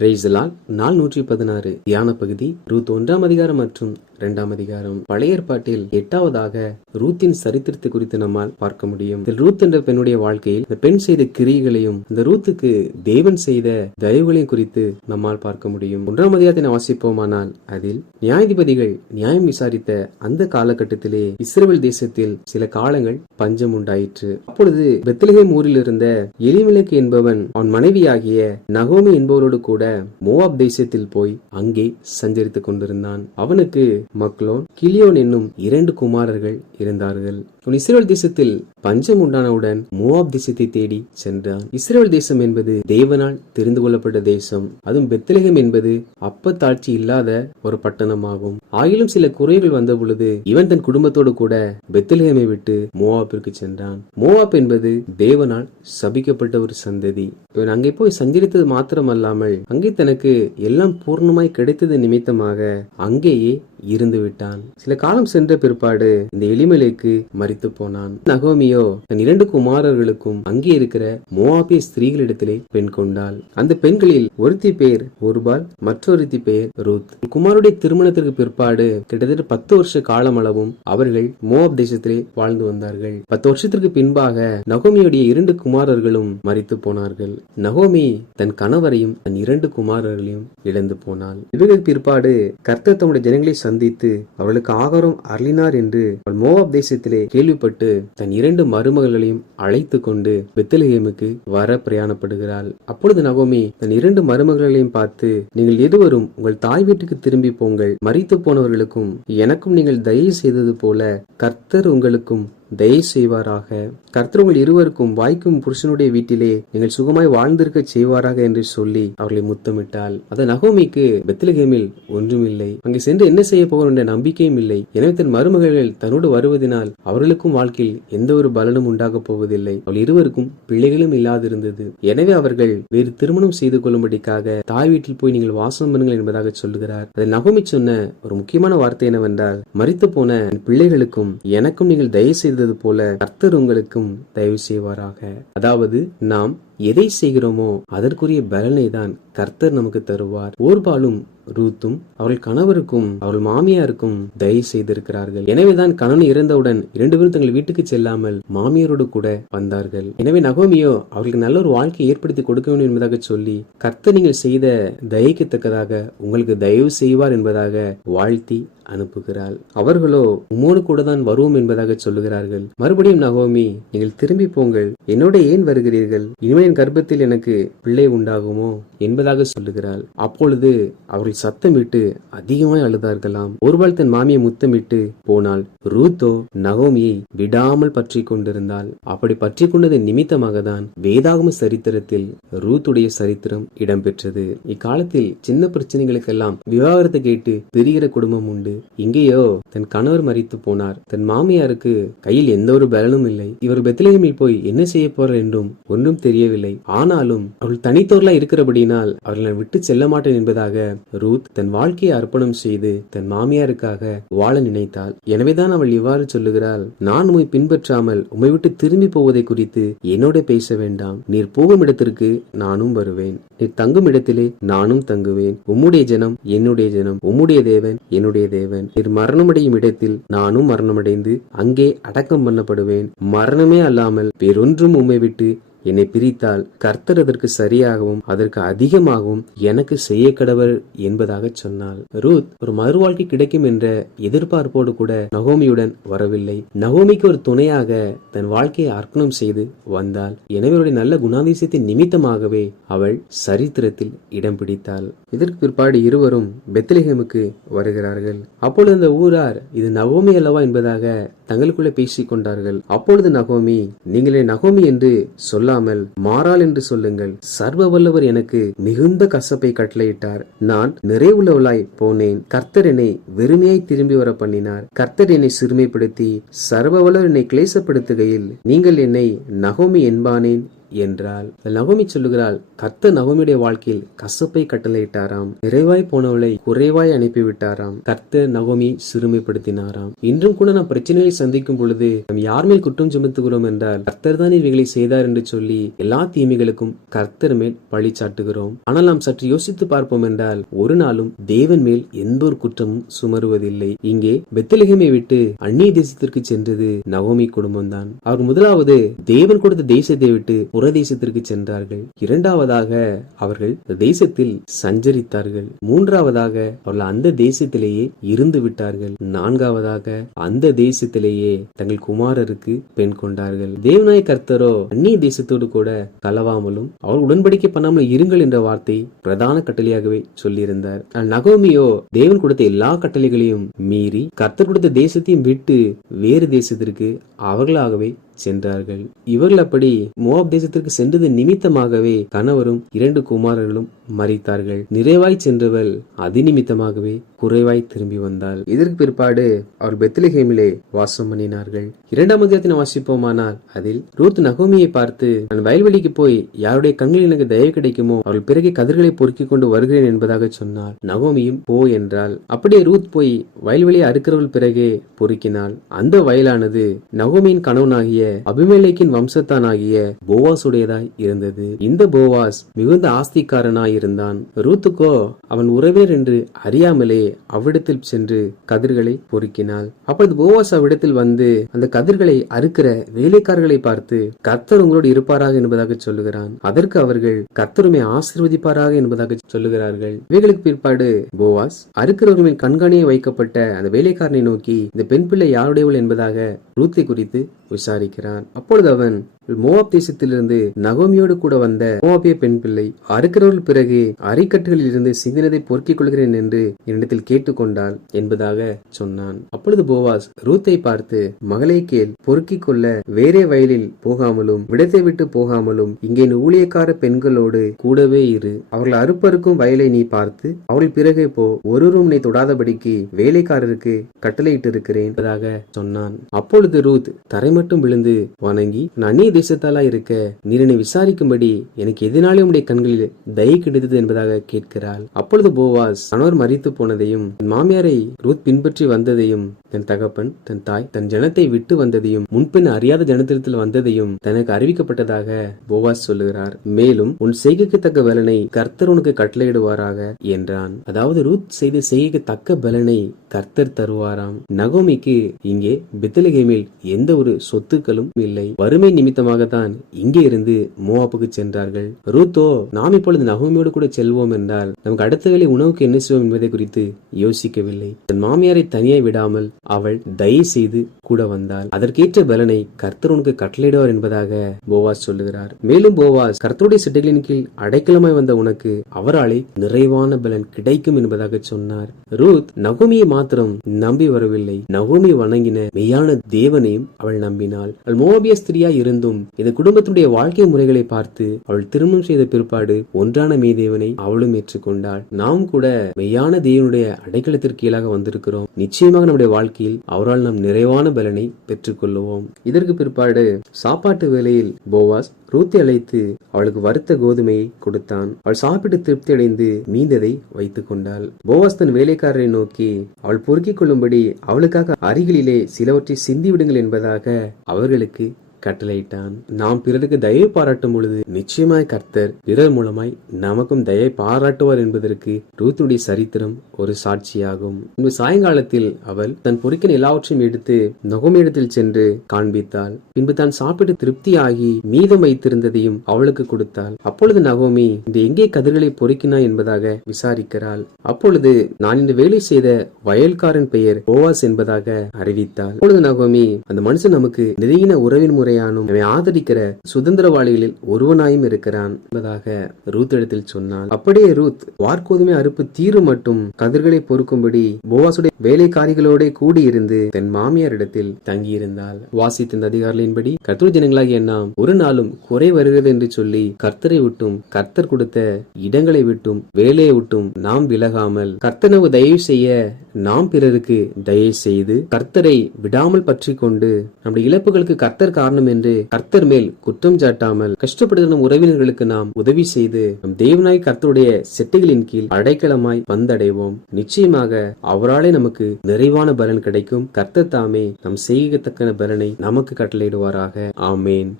Praise the Lord. நாள் 116 தியான பகுதி ரூத் 1ஆம் அதிகாரம் மற்றும் 2ஆம் அதிகாரம். பழைய ஏற்பாட்டில் 8வதாக ரூத்தின் சரித்திரத்தை குறித்து நம்மால் பார்க்க முடியும். ரூத் என்ற பெண்ணுடைய வாழ்க்கையில் இந்த பெண் செய்த கிரியைகளையும் இந்த ரூத்துக்கு தேவன் செய்த தயவுகளையும் குறித்து நம்மால் பார்க்க முடியும். 1ஆம் அதிகாரத்தை வாசிப்போமானால் அதில் நியாயாதிபதிகள் நியாயம் விசாரித்த அந்த காலகட்டத்திலே இஸ்ரவேல் தேசத்தில் சில காலங்கள் பஞ்சம் உண்டாயிற்று. அப்பொழுது பெத்லகேம் ஊரில் இருந்த எலிமெலெக்கு என்பவன் அவன் மனைவியாகிய நகோமி என்பவரோடு கூட மோவாப் தேசத்தில் போய் அங்கே சஞ்சரித்துக் கொண்டிருந்தான். அவனுக்கு மக்லோன், கிலியோன் என்னும் 2 குமாரர்கள் இருந்தார்கள். இஸ்ரவேல் தேசத்தில் பஞ்சம் உண்டானவுடன் மோவாப் தேசத்தை தேடி சென்றான். இஸ்ரவேல் தேசம் என்பது தேவனால் தெரிந்து கொள்ளப்பட்ட தேசம். அதுவும் பெத்லகேம் என்பது அப்பத்தாட்சி இல்லாத ஒரு பட்டணமாகும். ஆயிலும் சில குறைகள் வந்த பொழுது இவன் தன் குடும்பத்தோடு கூட பெத்லகேமை விட்டு மோவாப்பிற்கு சென்றான். மோவாப் என்பது தேவனால் சபிக்கப்பட்ட ஒரு சந்ததி. இவன் அங்கே போய் சஞ்சரித்தது மாத்திரமல்லாமல் அங்கே தனக்கு எல்லாம் பூர்ணமாய் கிடைத்தது நிமித்தமாக அங்கேயே இருந்து விட்டான். சில காலம் சென்ற பிற்பாடு இந்த எலிமெலெக்கு மரித்து போனான். நகோமியோ தன் 2 குமாரர்களுக்கும் அங்கே இருக்கிற மோவாபிய ஸ்திரீகளிடத்திலே பெண் கொண்டாள். அந்த பெண்களில் ஒருத்தி பெயர் ஒர்பால், மற்றொருத்தி பெயர் ரூத். குமாருடைய திருமணத்திற்கு பிற்பாடு கிட்டத்தட்ட 10 வருஷ காலம் அளவும் அவர்கள் மோவாப் தேசத்திலே வாழ்ந்து வந்தார்கள். 10 வருஷத்திற்கு பின்பாக நகோமியுடைய 2 குமாரர்களும் மரித்து போனார்கள். நகோமி தன் கணவரையும் தன் 2 குமாரர்களையும் இழந்து போனாள். இவர்கள் பிற்பாடு கர்த்தர் தம்முடைய ஜனங்களை சந்தித்து அவர்களுக்கு ஆகாரம் அருளினார் என்று மோவாப் தேசத்திலே கேள்விப்பட்டு தன் 2 மருமகளையும் அழைத்து கொண்டு பெத்லகேமுக்கு வர பிரயாணப்படுகிறாள். அப்பொழுது நகோமி தன் 2 மருமகளையும் பார்த்து, நீங்கள் எதுவரும் உங்கள் தாய் வீட்டுக்கு திரும்பி போங்கள். மரித்து போனவர்களுக்கும் எனக்கும் நீங்கள் தயவு செய்தது போல கர்த்தர் உங்களுக்கும் தயவு செய்வாராக. கர்த்தர் உங்கள் இருவருக்கும் வாய்க்கும் புருஷனுடைய வீட்டிலே நீங்கள் சுகமாய் வாழ்ந்திருக்க செய்வாராக என்று சொல்லி அவர்களை முத்தமிட்டாள். அத நகோமிக்கு பெத்லகேமில் ஒன்றுமில்லை. அங்கே சென்று என்ன செய்ய போகிறோம் என்ற நம்பிக்கையும் இல்லை. எனவே தன் மருமகள் தன்னோடு வருவதனால் அவர்களுக்கும் வாழ்க்கையில் எந்த ஒரு பலனும் உண்டாக போவதில்லை. அவள் இருவருக்கும் பிள்ளைகளும் இல்லாதிருந்தது. எனவே அவர்கள் வேறு திருமணம் செய்து கொள்ளும்படிக்காக தாய் வீட்டில் போய் நீங்கள் வாசம் பண்ணுங்கள் என்பதாக சொல்லுகிறார். அதை நகோமி சொன்ன ஒரு முக்கியமான வார்த்தை என்னவென்றால், மரித்து போன பிள்ளைகளுக்கும் எனக்கும் நீங்கள் தயவு செய்து போல கர்த்தர் உங்களுக்கும் தயவு செய்வாராக. அதாவது நாம் எதை செய்கிறோமோ அதற்குரிய பலனை தான் கர்த்தர் நமக்கு தருவார். ஓர்பாலும் ரூத்தும் அவர்கள் கணவருக்கும் அவர்கள் மாமியாருக்கும் தயவு செய்திருக்கிறார்கள். எனவேதான் கணவன் இறந்தவுடன் 2 பேரும் தங்கள் வீட்டுக்கு செல்லாமல் மாமியாரோடு கூட வந்தார்கள். எனவே நகோமியோ அவர்களுக்கு நல்ல ஒரு வாழ்க்கையை ஏற்படுத்தி கொடுக்க வேண்டும் என்பதாக சொல்லி கர்த்தர் நீங்கள் செய்த தயக்கத்தக்கதாக உங்களுக்கு தயவு செய்வார் என்பதாக வாழ்த்தி அனுப்புகிறாள். அவர்களோ உம்மோடு கூட தான் வருவோம் என்பதாக சொல்லுகிறார்கள். மறுபடியும் நகோமி, நீங்கள் திரும்பி போங்கள், என்னோட ஏன் வருகிறீர்கள்? இனிமே என் கர்ப்பத்தில் எனக்கு பிள்ளை உண்டாகுமோ என்பதாக சொல்லுகிறாள். அப்பொழுது அவர்கள் சத்தமிட்டு அதிகமாய் அழுதார்களாம். ஒருவாள் தன் மாமியை முத்தமிட்டு போனாள். ரூத்தோ நகோமியை விடாமல் பற்றி கொண்டிருந்தாள். அப்படி பற்றி கொண்டது நிமித்தமாக தான் வேதாகம சரித்திரத்தில் ரூத்துடைய சரித்திரம் இடம்பெற்றது. இக்காலத்தில் சின்ன பிரச்சனைகளுக்கெல்லாம் விவாகரத்தை கேட்டு பிரிகிற குடும்பம் உண்டு. இங்கேயோ தன் கணவர் மரித்து போனார். தன் மாமியாருக்கு கையில் எந்த ஒரு பலனும் இல்லை. இவர் பெத்லகேமில் போய் என்ன செய்ய போறார் என்றும் ஒன்றும் தெரியவில்லை. ஆனாலும் அவள் தனித்தோர்களா இருக்கிறபடியினால் அவர்களை விட்டு செல்ல மாட்டேன் என்பதாக ரூத் தன் வாழ்க்கையை அர்ப்பணம் செய்து தன் மாமியாருக்காக வாழ நினைத்தாள். எனவேதான் அவள் இவ்வாறு சொல்லுகிறாள், நான் உம்மை பின்பற்றாமல் உம்மை விட்டு திரும்பி போவதை குறித்து என்னோட பேச வேண்டாம். நீர் போகும் இடத்திற்கு நானும் வருவேன். நீர் தங்கும் இடத்திலே நானும் தங்குவேன். உம்முடைய ஜனம் என்னுடைய ஜனம், உம்முடைய தேவன் என்னுடைய தேவன். நீர் மரணமடையும் இடத்தில் நானும் மரணமடைந்து அங்கே அடக்கம் பண்ணப்படுவேன். மரணமே அல்லாமல் வேறொன்றும் உம்மை விட்டு என்னை பிரித்தால் கர்த்தர் அதற்கு சரியாகவும் அதற்கு அதிகமாகவும் எனக்கு செய்ய கடவர் என்பதாக சொன்னாள். ரூத் ஒரு மறுவாழ்க்கை கிடைக்கும் என்ற எதிர்பார்ப்போடு கூட நகோமியுடன் வரவில்லை. நகோமிக்கு ஒரு துணையாக தன் வாழ்க்கையை அர்ப்பணம் செய்து வந்தாள். எனவே நல்ல குணாதிசயத்தின் நிமித்தமாகவே அவள் சரித்திரத்தில் இடம் பிடித்தாள். இதற்கு பிற்பாடு இருவரும் பெத்லகேமுக்கு வருகிறார்கள். அப்பொழுது அந்த ஊரார் இது நகோமி அல்லவா என்பதாக தங்களுக்குள்ளே பேசிக் கொண்டார்கள். அப்பொழுது நகோமி, நீங்களே நகோமி என்று சொல்லாமல் மாறாள் என்று சொல்லுங்கள். சர்வ வல்லவர் எனக்கு மிகுந்த கசப்பை கட்டளையிட்டார். நான் நிறைவுள்ளவளாய் போனேன். கர்த்தர் என்னை வெறுமையாய் திரும்பி வர பண்ணினார். கர்த்தர் என்னை சிறுமைப்படுத்தி சர்வ வல்லவர் என்னை கிளேசப்படுத்துகையில் நீங்கள் என்னை நகோமி என்பானேன் என்றால் நகோமி சொல்லுகிறாள், கர்த்தர் நகோமியுடைய வாழ்க்கையில் கசப்பை கட்டளையிட்டாராம். நிறைவாய் போனவளை குறைவாய் அனுப்பிவிட்டாராம். கர்த்தர் நகோமியை சிறுமைப்படுத்தினாராம். இன்றும் கூட நாம் பிரச்சனைகளை சந்திக்கும் பொழுது நாம் யார் மேல் குற்றம் சுமத்துகிறோம் என்றால் கர்த்தர் தான் இவைகளை செய்தார் என்று சொல்லி எல்லா தீமைகளுக்கும் கர்த்தர் மேல் பழி சாட்டுகிறோம். ஆனால் நாம் சற்று யோசித்து பார்ப்போம் என்றால் ஒரு நாளும் தேவன் மேல் எந்த ஒரு குற்றமும் சுமருவதில்லை. இங்கே பெத்லகேமை விட்டு அந்நிய தேசத்திற்கு சென்றது நகோமி குடும்பம் தான். அவர் முதலாவது தேவன் கொடுத்த தேசத்தை விட்டு புறதேசத்திற்கு சென்றார்கள். இரண்டாவதாக அவர்கள் தேசத்தில் சஞ்சரித்தார்கள். மூன்றாவதாக அவர்கள் அந்த தேசத்திலேயே இருந்து விட்டார்கள். நான்காவதாக அந்த தேசத்திலேயே தங்கள் குமாரருக்கு பெண் கொண்டார்கள். தேவனாய கர்த்தரோ அந்நிய தேசத்தோடு கூட கலவாமலும் அவர் உடன்படிக்கை பண்ணாமல் இருங்கள் என்ற வார்த்தை பிரதான கட்டளையாகவே சொல்லியிருந்தார். நகோமியோ தேவன் கொடுத்த எல்லா கட்டளைகளையும் மீறி கர்த்தர் கொடுத்த தேசத்தையும் விட்டு வேறு தேசத்திற்கு அவர்களாகவே சென்றார்கள். இவர்கள் அப்படி மோவாப் தேசத்திற்கு சென்றது நிமித்தமாகவே கணவரும் 2 குமாரர்களும் மரித்தார்கள். நிறைவாய் சென்றவள் அதிநிமித்தமாகவே குறைவாய் திரும்பி வந்தாள். இதற்கு பிற்பாடு அவர் பெத்லகேமிலே வாசம் பண்ணினார்கள். 2ஆம் அதிகாரத்தை வாசிப்போமானால் அதில் ரூத் நகோமியை பார்த்து, நான் வயல்வெளிக்கு போய் யாருடைய கண்களில் எனக்கு தயவு கிடைக்குமோ அவள் பிறகு கதிர்களை பொறுக்கிக் கொண்டு வருகிறேன் என்பதாக சொன்னாள். நகோமியும் போ என்றாள். அப்படியே ரூத் போய் வயல்வெளியை அறுக்கிறவள் பிறகே பொறுக்கினாள். அந்த வயலானது நகோமியின் கணவனாகிய அபிமெலேக்கின் வம்சத்தானாகிய போவாசுடையதாய் இருந்தது. இந்த போவாஸ் மிகுந்த ஆஸ்திக்காரனாய் இருந்தான். ரூத்துக்கோ அவன் உறவினர் என்று அறியாமலே அவ்விடத்தில் சென்று கதிர்களை பொறுக்கினாள். அப்பொழுது போவாஸ் அவ்விடத்தில் வந்து அந்த கதிர்களை அறுக்கிற வேலைக்காரர்களை பார்த்து, கர்த்தர் உங்களோடு இருப்பாராக என்பதாக சொல்லுகிறான். அதற்கு அவர்கள், கர்த்தருமே ஆசீர்வதிப்பாராக என்பதாக சொல்லுகிறார்கள். இவைகளுக்கு பிற்பாடு போவாஸ் அறுக்கிறவர்களின் கண்காணியை வைக்கப்பட்ட அந்த வேலைக்காரனை நோக்கி, இந்த பெண் பிள்ளை யாருடையவள் என்பதாக ரூத்தை குறித்து விசாரிக்கிறான். அப்பொழுது அவன், மோவாப் தேசத்திலிருந்து நகோமியோடு கூட வந்த மோவாபிய பெண் பிள்ளை அறுக்கிறவர்கள் பிறகு அரிக்கட்டுகளில் இருந்து சிந்தினதை பொறுக்கிக் கொள்கிறேன் என்று என்னிடத்தில் கேட்டுக்கொண்டாள் என்பதாக சொன்னான். அப்பொழுது போவாஸ் ரூத்தை பார்த்து, மகளை கேள், பொறுக்கிக் கொள்ள வேறே வயலில் போகாமலும் விடத்தை விட்டு போகாமலும் இங்கே ஊழியக்கார பெண்களோடு கூடவே இரு. அவர்கள் அறுப்பறுக்கும் வயலை நீ பார்த்து அவர்கள் பிறகே போ. ஒருவரும் உன்னை தொடாதபடிக்கு வேலைக்காரருக்கு கட்டளையிட்டு இருக்கிறேன் என்பதாக சொன்னான். அப்பொழுது ரூத் தரை மட்டும் விழுந்து வணங்கி, அந்நிய தேசத்தாலா இருக்க நீர் என்னை விசாரிக்கும்படி எனக்கு எதனாலே உடைய கண்களில் தயை கிடைத்தது என்பதாக கேட்கிறாள். அப்பொழுது போவாஸ் கணவர் மரித்து போனதையும் தன் மாமியாரை ரூத் பின்பற்றி வந்ததையும் தன் தகப்பன் தன் தாய் தன் ஜனத்தை விட்டு வந்ததையும் முன்பின் அறியாத ஜனத்திடத்தில் வந்ததையும் தனக்கு அறிவிக்கப்பட்டதாக போவாஸ் சொல்லுகிறார். மேலும் உன் செய்கைக்கு தக்க பலனை கர்த்தர் உனக்கு கட்டளையிடுவாராக என்றான். அதாவது ரூத் செய்த செய்கைக்கு தக்க பலனை கர்த்தர் தருவாராம். நகோமிக்கு இங்கே பெத்லகேமில் எந்த ஒரு சொத்துக்களும் இல்லை. வறுமை நிமித்தமாகத்தான் இங்கே இருந்து மோவாப்புக்கு சென்றார்கள். ரூத்தோ, நாம் இப்பொழுது நகோமியோடு கூட செல்வோம் என்றால் நமக்கு அடுத்த வேளை உணவுக்கு என்ன செய்வோம் என்பதை குறித்து யோசிக்கவில்லை. தன் மாமியாரை தனியாய் விடாமல் அவள் தயை செய்து கூட வந்தாள். அதற்கேற்ற பலனை கர்த்தர் உனக்கு கட்டளையிடுவார் என்பதாக போவாஸ் சொல்லுகிறார். மேலும் போவாஸ், கர்த்தருடைய சிட்டைகளின் கீழ் அடைக்கலமாய் வந்த உனக்கு அவராலே நிறைவான பலன் கிடைக்கும் என்பதாக சொன்னார். ரூத் நகோமியை மாத்திரம் நம்பி வரவில்லை, நகோமி வணங்கின மெய்யான தேவனையும் அவள் நம்பினாள். அவள் மோவாபிய ஸ்திரியா இருந்தும் இந்த குடும்பத்துடைய வாழ்க்கை முறைகளை பார்த்து அவள் திருமணம் செய்த பிற்பாடு ஒன்றான மெய்தேவனை அவளும் ஏற்றுக்கொண்டாள். நாம் கூட மெய்யான தேவனுடைய அடைக்கலத்திற்கு கீழாக வந்திருக்கிறோம். நிச்சயமாக நம்முடைய வாழ்க்கையில் அவரால் நாம் நிறைவான பலனை பெற்றுக் கொள்ளுவோம். இதற்கு பிற்பாடு சாப்பாட்டு வேளையில் போவாஸ் ரூத்தை அழைத்து அவளுக்கு வறுத்த கோதுமையை கொடுத்தான். அவள் சாப்பிட்டு திருப்தி அடைந்து மீந்ததை வைத்துக் கொண்டாள். போவாஸ் தன் வேலைக்காரரை நோக்கி அவள் பொறுக்கிக் கொள்ளும்படி அவளுக்காக அருகிலே சிலவற்றை சிந்தி விடுங்கள் என்பதாக அவர்களுக்கு கட்டளையிட்டான். நாம் பிறருக்கு தயை பாராட்டும் பொழுது நிச்சயமாய் கர்த்தர் பிறர் மூலமாய் நமக்கும் தயை பாராட்டுவார் என்பதற்கு ரூத்துடைய சரித்திரம் ஒரு சாட்சியாகும். இன்று சாயங்காலத்தில் அவள் தன் பொறுக்கின் எல்லாவற்றையும் எடுத்து நகோமியிடத்தில் சென்று காண்பித்தாள். பின்பு தான் சாப்பிட்டு திருப்தியாகி மீதம் வைத்திருந்ததையும் அவளுக்கு கொடுத்தாள். அப்பொழுது நகோமி, இந்த எங்கே கதிர்களை பொறுக்கினாய் என்பதாக விசாரிக்கிறாள். அப்பொழுது, நான் இந்த வேலை செய்த வயல்காரன் பெயர் போவாஸ் என்பதாக அறிவித்தாள். அப்பொழுது நகோமி, அந்த மனுஷன் நமக்கு நெருங்கின உறவின் முறை ஆதரிக்கிற சுதந்திரவாளிகளில் ஒருவனாயும் இருக்கிறான் என்பதாக ரூத் இடத்தில் சொன்னாள். அப்படியே ரூத் வார்கோதுமை அறுப்பு தீரு மட்டும் கதிர்களை பொறுக்கும்படி போவாசுடைய வேலைக்காரிகளோட கூடியிருந்து தன் மாமியார் இடத்தில் தங்கியிருந்தாள். வாசித்த அதிகாரிகளின்படி கர்த்தர் ஜனங்களாகிய நாம் ஒரு நாளும் குறை வருகிறது என்று சொல்லி கர்த்தரை விட்டும் கர்த்தர் கொடுத்த இடங்களை விட்டும் வேலையை விட்டும் நாம் விலகாமல் கர்த்தனவு தயவு செய்ய நாம் பிறருக்கு தயவு செய்து கர்த்தரை விடாமல் பற்றி கொண்டு நம்முடைய இழப்புகளுக்கு கர்த்தர் காரணம் வேண்டும் என்று கர்த்தர் மேல் குற்றம் சாட்டாமல் கஷ்டப்படுகிற நம் உறவினர்களுக்கு நாம் உதவி செய்து நம் தேவனாய் கர்த்தருடைய செட்டைகளின் கீழ் அடைக்கலமாய் வந்தடைவோம். நிச்சயமாக அவராலே நமக்கு நிறைவான பலன் கிடைக்கும். கர்த்தர் தாமே நம் செய்யத்தக்க பலனை நமக்கு கட்டளையிடுவாராக. ஆமேன்.